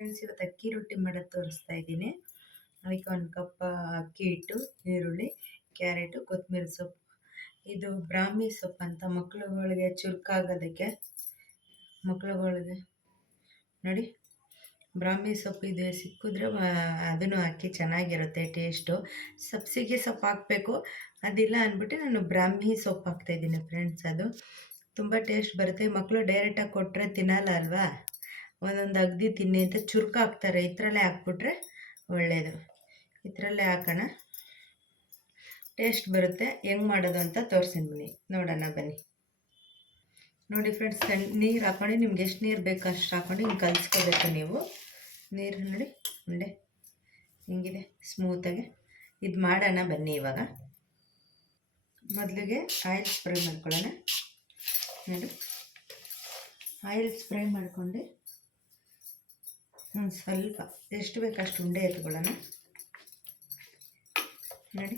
Friends, ಇವತ್ತು ಅಕ್ಕಿ ರೊಟ್ಟಿ ಮಾಡೋದು ತೋರಿಸ್ತಾ ಇದ್ದೀನಿ. ಅದಕ್ಕೆ ಒಂದು ಕಪ್ ಅಕ್ಕಿ ಹಿಟ್ಟು, ಈರುಳ್ಳಿ, ಕ್ಯಾರೆಟು ಕೊತ್ತಂಬರಿ ಸೊಪ್ಪು. ಇದು ಬ್ರಾಹ್ಮಿ ಸೊಪ್ಪು ಅಂತ ಮಕ್ಳುಗಳಿಗೆ ಚುರುಕಾಗೋದಕ್ಕೆ ಮಕ್ಳುಗಳಿಗೆ. ನೋಡಿ, ಬ್ರಾಹ್ಮಿ ಸೊಪ್ಪು ಇದು ಸಿಕ್ಕಿದ್ರೆ ಅದನ್ನು ಹಾಕಿ ಚೆನ್ನಾಗಿರುತ್ತೆ ಟೇಸ್ಟು. ಸಬ್ಸಿಗೆ ಸೊಪ್ಪು ಹಾಕಬೇಕು. ಅದಿಲ್ಲ ಅಂದ್ಬಿಟ್ಟು ನಾನು ಬ್ರಾಹ್ಮಿ ಸೊಪ್ಪು ಹಾಕ್ತಾಯಿದ್ದೀನಿ ಫ್ರೆಂಡ್ಸ್, ಅದು. ತುಂಬ ಟೇಸ್ಟ್ ಬರುತ್ತೆ. ಮಕ್ಕಳು ಡೈರೆಕ್ಟಾಗಿ ಕೊಟ್ಟರೆ ತಿನ್ನಲ್ಲ ಅಲ್ವಾ? ಒಂದೊಂದು ಅಗ್ದಿ ತಿನ್ನಿ ಅಂತ ಚುರುಕು ಹಾಕ್ತಾರೆ, ಇದರಲ್ಲೇ ಹಾಕ್ಬಿಟ್ರೆ ಒಳ್ಳೆಯದು ಇದರಲ್ಲೇ ಹಾಕೋಣ. ಟೇಸ್ಟ್ ಬರುತ್ತೆ. ಹೆಂಗೆ ಮಾಡೋದು ಅಂತ ತೋರಿಸ್ತೀನಿ ಬನ್ನಿ. ನೋಡೋಣ ಬನ್ನಿ. ನೋಡಿ ಫ್ರೆಂಡ್ಸ್ ನೀರು ಹಾಕ್ಕೊಂಡು ನಿಮ್ಗೆ ಎಷ್ಟು ನೀರು ಬೇಕು ಅಷ್ಟು ಹಾಕೊಂಡು ಹಿಂಗೆ ಕಲಿಸ್ಕೋಬೇಕು ನೀವು. ನೀರು ನೋಡಿ ಉಂಡೆ ಹಿಂಗಿದೆ ಸ್ಮೂತಾಗಿ ಇದು ಮಾಡೋಣ ಬನ್ನಿ ಇವಾಗ. ಮೊದಲಿಗೆ ಆಯಿಲ್ ಸ್ಪ್ರೇ ಮಾಡ್ಕೊಳ್ಳೋಣ. ನೋಡಿ, ಆಯಿಲ್ ಸ್ಪ್ರೇ ಮಾಡಿಕೊಂಡು ಒಂದು ಸ್ವಲ್ಪ. ಎಷ್ಟು ಬೇಕಷ್ಟು ಉಂಡೆ ಎತ್ಕೊಳ್ಳೋಣ. ನೋಡಿ.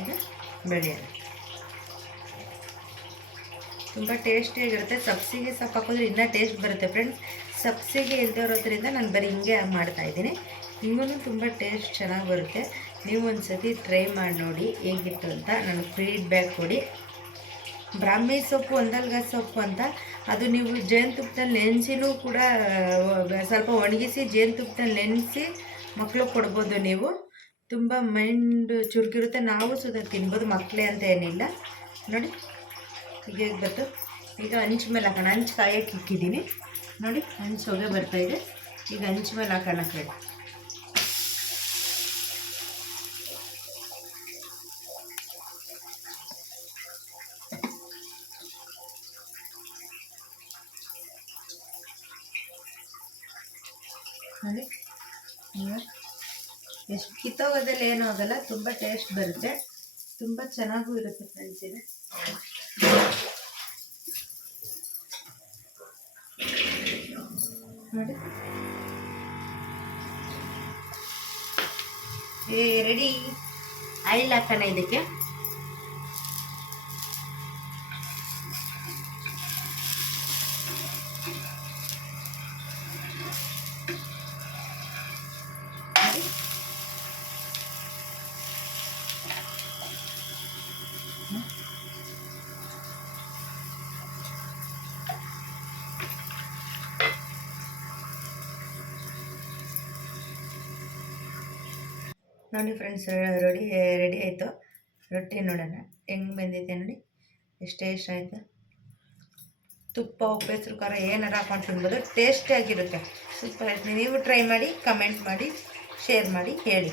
ಈಗ ಬೆಳೆಯೋಣ. ತುಂಬ ಟೇಸ್ಟಿಯಾಗಿರುತ್ತೆ ಸಬ್ಸಿಗೆ ಸೊಪ್ಪು ಹಾಕಿದ್ರೆ ಇನ್ನೂ ಟೇಸ್ಟ್ ಬರುತ್ತೆ ಫ್ರೆಂಡ್ಸ್ ಸಬ್ಸಿಗೆ ಇಲ್ದಿರೋದ್ರಿಂದ ನಾನು ಬರೀ ಹಿಂಗೆ ಮಾಡ್ತಾಯಿದ್ದೀನಿ ಹಿಂಗೂ ತುಂಬ ಟೇಸ್ಟ್ ಚೆನ್ನಾಗಿ ಬರುತ್ತೆ. ನೀವು ಒಂದು ಸತಿ ಟ್ರೈ ಮಾಡಿ ನೋಡಿ ಹೇಗಿತ್ತು ಅಂತ ನನಗೆ ಫೀಡ್ಬ್ಯಾಕ್ ಕೊಡಿ. ಬ್ರಾಹ್ಮಿ ಸೊಪ್ಪು ಒಂದಲ್ಗ ಸೊಪ್ಪು ಅಂತ. ಅದು ನೀವು ಜೇನುತುಪ್ಪದಲ್ಲಿ ನೆನೆಸಿನೂ ಕೂಡ ಸ್ವಲ್ಪ ಒಣಗಿಸಿ ಜೇನುತುಪ್ಪದಲ್ಲಿ ನೆನೆಸಿ ಮಕ್ಕಳು ಕೊಡ್ಬೋದು ನೀವು. ತುಂಬ ಮೈಂಡ್ ಚುರುಕಿರುತ್ತೆ. ನಾವು ಸುದ ತಿನ್ಬೋದು ಮಕ್ಕಳೇ ಅಂತ ಏನಿಲ್ಲ. ನೋಡಿ ಹೀಗೆ ಬಂತು ಈಗ ಹಂಚು ಮೇಲೆ ಹಾಕೋಣ. ಹಂಚ್ ಕಾಯಕ್ಕೆ ಇಕ್ಕಿದ್ದೀನಿ. ನೋಡಿ, ಹಂಚು ಹೊಗೆ ಬರ್ತಾಯಿದೆ ಈಗ ಹಂಚು ಮೇಲೆ ಹಾಕೋಣ ಕೇಳಿ. ನೋಡಿ. ಎಷ್ಟು ಕಿತ್ತೋಗೋದಲ್ಲಿ ಏನೂ ಆಗೋಲ್ಲ, ತುಂಬ ಟೇಸ್ಟ್ ಬರುತ್ತೆ. ತುಂಬ ಚೆನ್ನಾಗೂ ಇರುತ್ತೆ ಫ್ರೆಂಡ್ಸ್ ಇದೆ. ನೋಡಿ. ರೆಡಿ ಆಯಿಲ್ ಹಾಕೋಣ ಇದಕ್ಕೆ. ನೋಡಿ ಫ್ರೆಂಡ್ಸ್ ರೆಡಿ ರೆಡಿ ಆಯಿತು. ರೊಟ್ಟಿ ನೋಡೋಣ. ಹೆಂಗೆ ಬಂದಿದೆ ನೋಡಿ. ಎಷ್ಟು ಟೇಸ್ಟ್ ಆಯಿತು. ತುಪ್ಪ, ಉಪ್ಪು, ಹೆಸರು, ಖಾರ ಏನಾರು ಹಾಕೊಂಡು ತಿನ್ಬೋದು ಟೇಸ್ಟಿಯಾಗಿರುತ್ತೆ ಸೂಪರ್ ಆಯ್ತು. ನೀವು ಟ್ರೈ ಮಾಡಿ ಕಮೆಂಟ್ ಮಾಡಿ ಶೇರ್ ಮಾಡಿ, ಹೇಳಿ.